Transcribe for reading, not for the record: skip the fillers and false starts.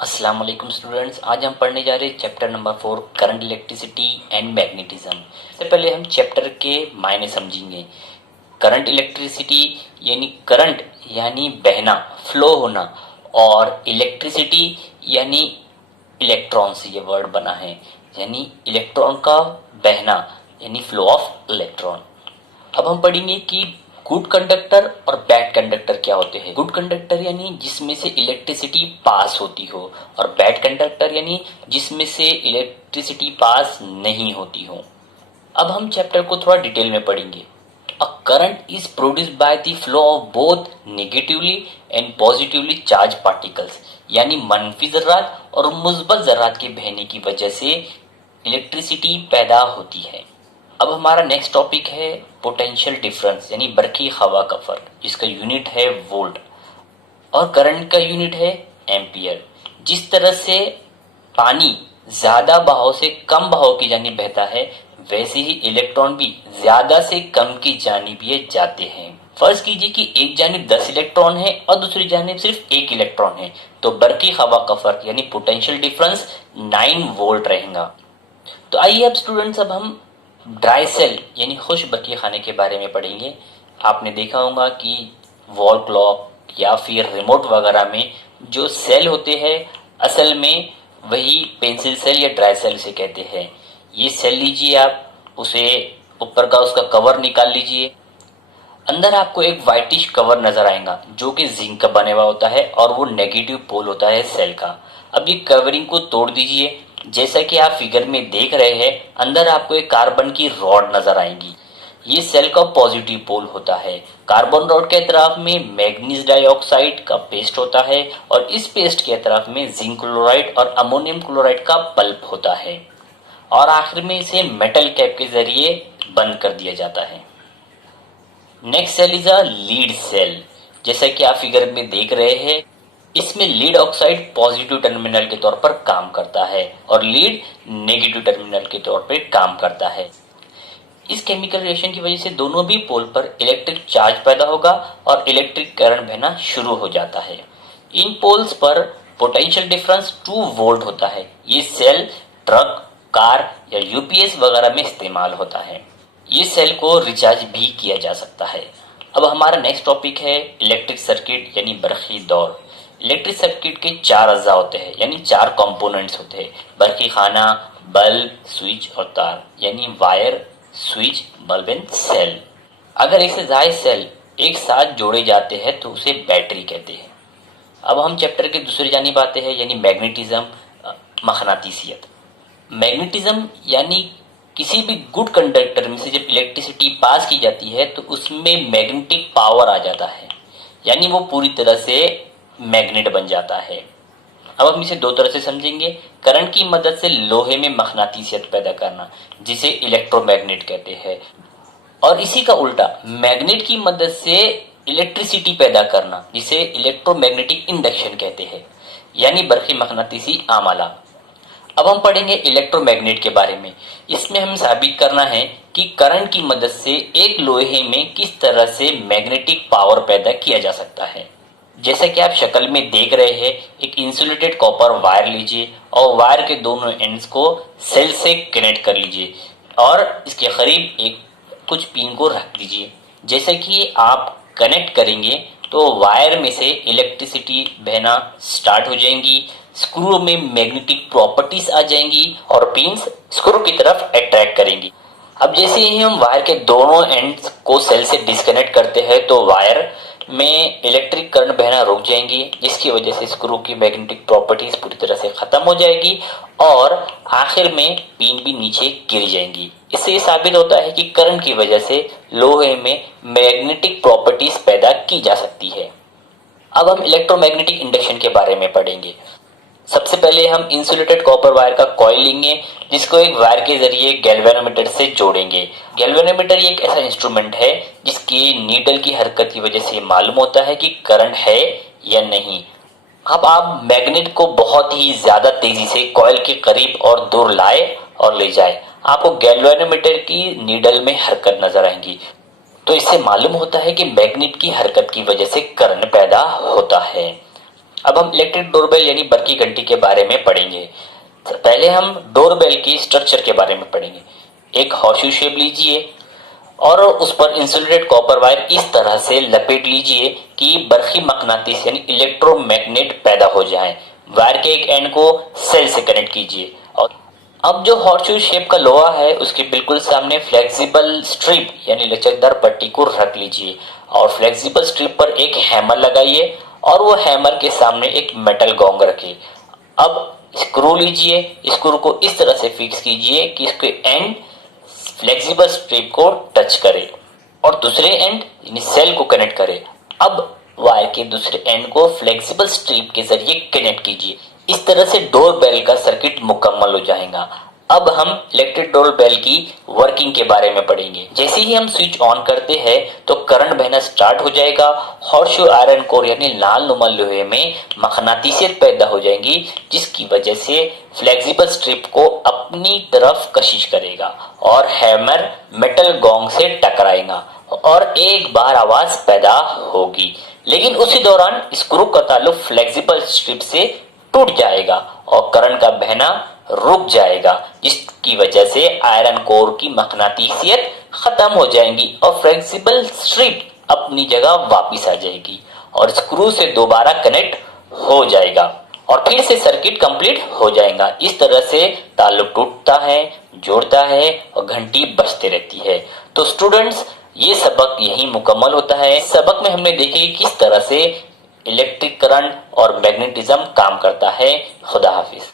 अस्सलाम वालेकुम स्टूडेंट्स। आज हम पढ़ने जा रहे हैं chapter number 4 current, electricity and magnetism. इससे पहले हम चैप्टर के मायने समझेंगे। करंट इलेक्ट्रिसिटी यानी करंट यानी बहना, फ्लो होना, और इलेक्ट्रिसिटी यानी इलेक्ट्रॉन से ये वर्ड बना है, यानी इलेक्ट्रॉन का बहना यानी फ्लो ऑफ इलेक्ट्रॉन। अब हम पढ़ेंगे कि गुड कंडक्टर और बैड कंडक्टर क्या होते हैं। गुड कंडक्टर यानी जिसमें से इलेक्ट्रिसिटी पास होती हो, और बैड कंडक्टर यानी जिसमें से इलेक्ट्रिसिटी पास नहीं होती हो। अब हम चैप्टर को थोड़ा डिटेल में पढ़ेंगे। A current is produced by the flow of both negatively and positively charge particles, यानी मनफी जर्रात और मुस्बत जर्रात के बहने की वजह से इलेक्ट्रिसिटी पैदा होती है। अब हमारा नेक्स्ट टॉपिक है पोटेंशियल डिफरेंस यानी बरकी हवा का फर्क, जिसका यूनिट है वोल्ट, और करंट का यूनिट है एम्पियर। जिस तरह से पानी ज्यादा बहाव से कम बहाव की जानिब बहता है, वैसे ही इलेक्ट्रॉन भी ज्यादा से कम की जानिब ये जाते हैं। फर्ज कीजिए कि एक जानिब 10 इलेक्ट्रॉन है और दूसरी जानिब सिर्फ 1 इलेक्ट्रॉन है, तो बरकी हवा का फर्क यानी पोटेंशियल डिफरेंस 9 वोल्ट रहेगा। तो आइए अब स्टूडेंट्स, अब हम ड्राई सेल यानी खुश बकी खाने के बारे में पढ़ेंगे। आपने देखा होगा कि वॉल क्लॉक या फिर रिमोट वगैरह में जो सेल होते हैं, असल में वही पेंसिल सेल या ड्राई सेल से कहते हैं। ये सेल लीजिए, आप उसे ऊपर का उसका कवर निकाल लीजिए। अंदर आपको एक व्हाइटिश कवर नजर आएगा जो कि जिंक का बने हुआ होता है, और वो नेगेटिव पोल होता है सेल का। अब ये कवरिंग को तोड़ दीजिए। जैसा कि आप फिगर में देख रहे हैं, अंदर आपको एक कार्बन की रॉड नजर आएगी। ये सेल का पॉजिटिव पोल होता है। कार्बन रॉड के अतराफ में मैग्नीज डाइऑक्साइड का पेस्ट होता है, और इस पेस्ट के अतराफ में जिंक क्लोराइड और अमोनियम क्लोराइड का पल्प होता है, और आखिर में इसे मेटल कैप के जरिए बंद कर दिया जाता है। Next cell is a lead cell. जैसा कि आप फिगर में देख रहे हैं, इसमें लीड ऑक्साइड पॉजिटिव टर्मिनल के तौर पर काम करता है और लीड नेगेटिव टर्मिनल के तौर पर काम करता है। इस केमिकल रिएक्शन की वजह से दोनों भी पोल पर इलेक्ट्रिक चार्ज पैदा होगा और इलेक्ट्रिक करंट बहना शुरू हो जाता है। इन पोल्स पर पोटेंशियल डिफरेंस 2 वोल्ट होता है। ये सेल ट्रक, कार या यूपीएस वगैरह में इस्तेमाल होता है। ये सेल को रिचार्ज भी किया जा सकता है। अब हमारा नेक्स्ट टॉपिक है इलेक्ट्रिक सर्किट यानी बरकी दौर। इलेक्ट्रिक सर्किट के 4 अज्जा होते हैं, यानी 4 कंपोनेंट्स होते हैं। बरकी खाना, बल्ब, स्विच और तार, यानी wire, switch, bulb and cell. अगर एक से ज्यादा सेल एक साथ जोड़े जाते हैं तो उसे बैटरी कहते हैं। अब हम चैप्टर के दूसरी जानिब आते हैं, यानी मैग्नेटिज्म, मकनातीसियत। मैग्नेटिज्म यानी किसी भी गुड कंडक्टर में से जब इलेक्ट्रिसिटी पास की जाती है तो उसमें मैग्नेटिक पावर आ जाता है, यानी वो पूरी तरह से मैग्नेट बन जाता है। अब हम इसे 2 तरह से समझेंगे। करंट की मदद से लोहे में मकनातीसियत पैदा करना, जिसे इलेक्ट्रोमैग्नेट कहते हैं, और इसी का उल्टा मैग्नेट की मदद से इलेक्ट्रिसिटी पैदा करना, जिसे इलेक्ट्रोमैग्नेटिक इंडक्शन कहते हैं, यानी बरकी मकनातीसी आमला। अब हम पढ़ेंगे इलेक्ट्रोमैग्नेट के बारे में। इसमें हमें साबित करना है कि करंट की मदद से एक लोहे में किस तरह से मैग्नेटिक पावर पैदा किया जा सकता है। जैसा कि आप शक्ल में देख रहे हैं, एक इंसुलेटेड कॉपर वायर लीजिए और वायर के दोनों एंड्स को सेल से कनेक्ट कर लीजिए और इसके करीब एक कुछ पिन को रख दीजिए। जैसे कि आप कनेक्ट करेंगे तो वायर में से इलेक्ट्रिसिटी बहना स्टार्ट हो जाएंगी, स्क्रू में मैग्नेटिक प्रॉपर्टीज आ जाएंगी और पिन्स स्क्रू की तरफ अट्रैक्ट करेंगी। अब जैसे ही हम वायर के दोनों एंड्स को सेल से डिस्कनेक्ट करते हैं तो वायर में इलेक्ट्रिक करंट बहना रुक जाएंगी, जिसकी वजह से स्क्रू की मैग्नेटिक प्रॉपर्टीज पूरी तरह से खत्म हो जाएगी और आखिर में पिन भी नीचे गिर जाएंगी। इससे ये साबित होता है कि करंट की वजह से लोहे में मैग्नेटिक प्रॉपर्टीज पैदा की जा सकती है। अब हम इलेक्ट्रोमैग्नेटिक इंडक्शन के बारे में पढ़ेंगे। सबसे पहले हम इंसुलेटेड कॉपर वायर का कॉइल लेंगे, जिसको एक वायर के जरिए गैल्वेनोमीटर से जोड़ेंगे। गैल्वेनोमीटर एक ऐसा इंस्ट्रूमेंट है जिसकी नीडल की हरकत की वजह से मालूम होता है कि करंट है या नहीं। अब आप मैग्नेट को बहुत ही ज्यादा तेजी से कॉइल के करीब और दूर लाए और ले जाए, आपको गैल्वेनोमीटर की नीडल में हरकत नजर आएंगी। तो इससे मालूम होता है कि मैग्नेट की हरकत की वजह से करंट पैदा होता है। अब हम इलेक्ट्रिक डोरबेल यानी बरकी घंटी के बारे में पढ़ेंगे। पहले हम डोरबेल की स्ट्रक्चर के बारे में पढ़ेंगे। एक हॉर्सशू शेप लीजिए और उस पर इंसुलेटेड कॉपर वायर इस तरह से लपेट लीजिए कि बरकी मकनातीस यानी इलेक्ट्रोमैग्नेट पैदा हो जाए। वायर के एक एंड को सेल से कनेक्ट कीजिए और अब जो हॉर्सशू शेप का लोहा है उसके बिल्कुल सामने फ्लेक्सिबल स्ट्रिप यानी लचकदार पट्टी को रख लीजिए और फ्लेक्सिबल स्ट्रिप पर एक हैमर लगाइए और वो हैमर के सामने एक मेटल गोंग रखिए। अब स्क्रू लीजिए, स्क्रू को इस तरह से फिक्स कीजिए कि इसके एंड फ्लेक्सिबल स्ट्रिप को टच करे और दूसरे एंड यानी सेल को कनेक्ट करे। अब वायर के दूसरे एंड को फ्लेक्सिबल स्ट्रिप के जरिए कनेक्ट कीजिए। इस तरह से डोर बेल का सर्किट मुकम्मल हो जाएगा। अब हम इलेक्ट्रिक डोर बेल की वर्किंग के बारे में पढ़ेंगे। जैसे ही हम स्विच ऑन करते हैं तो करंट बहना स्टार्ट हो जाएगा। हॉर्सशू आयरन कोर यानी लाल नुमा लोहे में मकनातीसियत पैदा हो जाएगी जिसकी वजह से फ्लेक्सिबल स्ट्रिप को अपनी तरफ कशिश करेगा और हैमर मेटल गोंग से टकराएगा और एक बार आवाज पैदा होगी। लेकिन उसी दौरान स्क्रू का ताल्लुक फ्लेक्सिबल स्ट्रिप से टूट जाएगा और करंट का बहना रुक जाएगा जिसकी वजह से आयरन कोर की मकनातीसियत खत्म हो जाएगी और फ्लेक्सिबल स्ट्रिप अपनी जगह वापस आ जाएगी और स्क्रू से दोबारा कनेक्ट हो जाएगा और फिर से सर्किट कंप्लीट हो जाएगा। इस तरह से ताल्लुक टूटता है, जोड़ता है और घंटी बजती रहती है। तो स्टूडेंट्स, ये सबक यही मुकम्मल होता है। सबक में हमने देखे किस तरह से इलेक्ट्रिक करंट और मैग्नेटिज्म काम करता है। खुदा हाफिज।